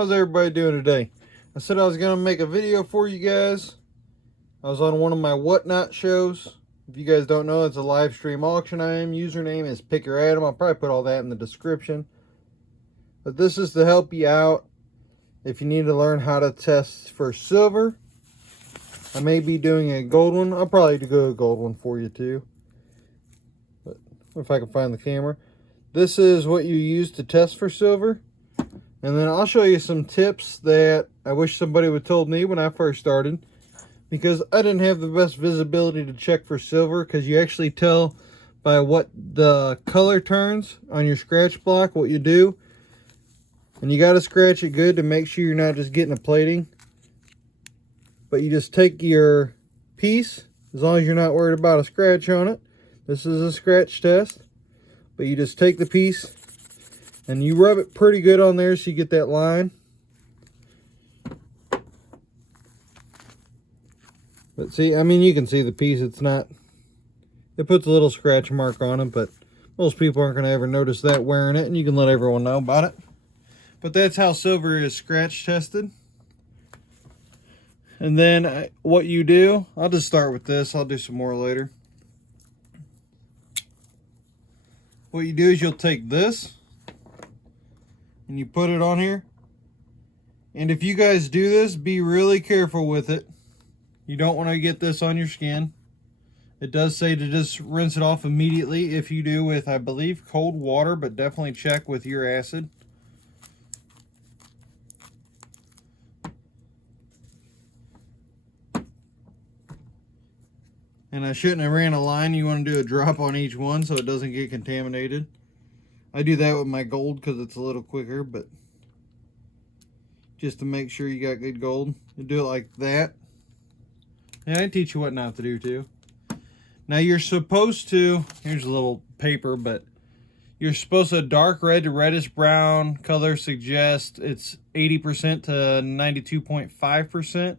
How's everybody doing today? I said I was going to make a video for you guys. I was on one of my Whatnot shows. If you guys don't know, it's a live stream auction I am. Username is Pick Your Atom. I'll probably put all that in the description. But this is to help you out if you need to learn how to test for silver. I may be doing a gold one. I'll probably do a gold one for you too. But if I can find the camera. This is what you use to test for silver. And then I'll show you some tips that I wish somebody would have told me when I first started, because I didn't have the best visibility to check for silver, because you actually tell by what the color turns on your scratch block what you do. And you got to scratch it good to make sure you're not just getting a plating. But you just take your piece, as long as you're not worried about a scratch on it. This is a scratch test. But you just take the piece and you rub it pretty good on there so you get that line. But see, I mean, you can see the piece. It's not, it puts a little scratch mark on it, but most people aren't going to ever notice that wearing it, and you can let everyone know about it. But that's how silver is scratch tested. And then what you do, I'll just start with this. I'll do some more later. What you do is you'll take this and you put it on here. And if you guys do this, be really careful with it. You don't want to get this on your skin. It does say to just rinse it off immediately if you do with, I believe, cold water, but definitely check with your acid. And I shouldn't have ran a line. You want to do a drop on each one so it doesn't get contaminated. I do that with my gold because it's a little quicker, but just to make sure you got good gold, you do it like that. And I teach you what not to do too. Now you're supposed to, here's a little paper, but you're supposed to dark red to reddish brown color suggests it's 80% to 92.5%.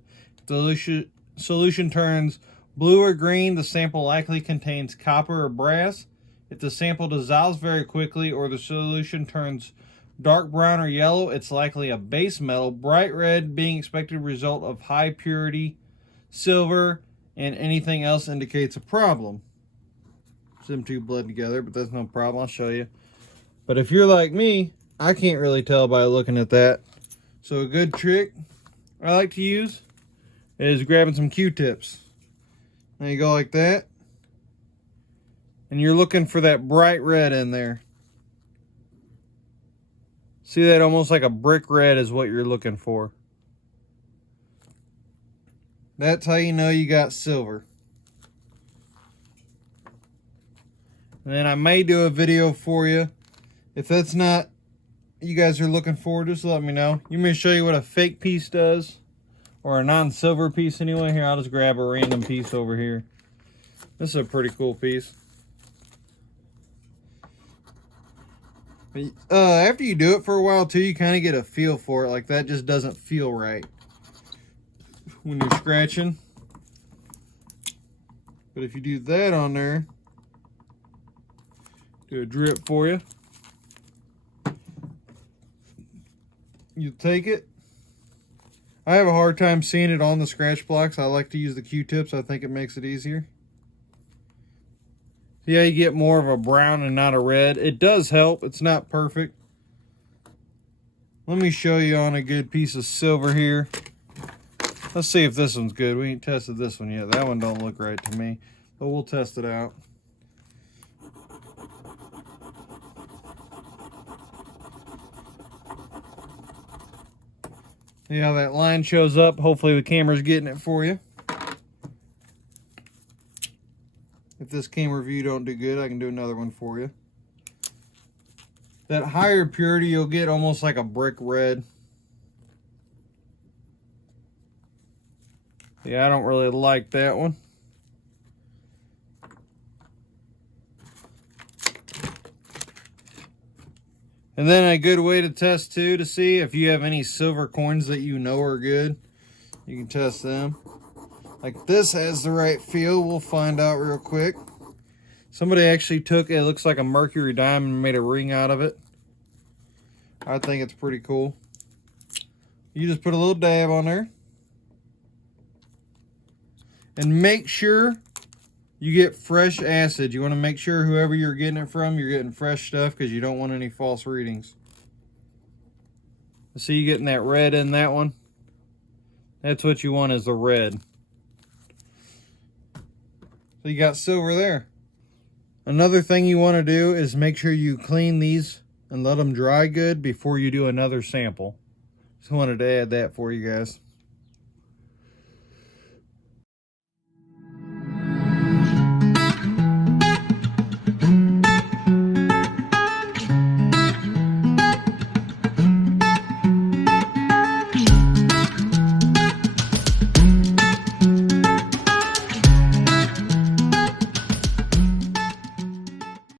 The solution turns blue or green, the sample likely contains copper or brass. If the sample dissolves very quickly or the solution turns dark brown or yellow, it's likely a base metal. Bright red being expected result of high purity silver, and anything else indicates a problem. Them two blend together, but that's no problem. I'll show you. But if you're like me, I can't really tell by looking at that. So a good trick I like to use is grabbing some Q-tips. Now you go like that. And you're looking for that bright red in there. See that? Almost like a brick red is what you're looking for. That's how you know you got silver. And then I may do a video for you. If that's not you guys are looking for, just let me know. You may show you what a fake piece does. Or a non-silver piece anyway. Here, I'll just grab a random piece over here. This is a pretty cool piece. After you do it for a while too, you kind of get a feel for it. Like that just doesn't feel right when you're scratching. But if you do that on there, do a drip for you. You take it. I have a hard time seeing it on the scratch blocks. I like to use the Q-tips. I think it makes it easier. Yeah, you get more of a brown and not a red. It does help. It's not perfect. Let me show you on a good piece of silver here. Let's see if this one's good. We ain't tested this one yet. That one don't look right to me, but we'll test it out. See how that line shows up? Hopefully the camera's getting it for you. If this camera view don't do good, I can do another one for you. That higher purity, you'll get almost like a brick red. Yeah, I don't really like that one. And then a good way to test too, to see if you have any silver coins that you know are good. You can test them. Like this has the right feel. We'll find out real quick. Somebody actually took, it looks like a mercury diamond and made a ring out of it. I think it's pretty cool. You just put a little dab on there. And make sure you get fresh acid. You want to make sure whoever you're getting it from, you're getting fresh stuff because you don't want any false readings. See, you getting that red in that one? That's what you want, is the red. So you got silver there. Another thing you want to do is make sure you clean these and let them dry good before you do another sample. Just wanted to add that for you guys.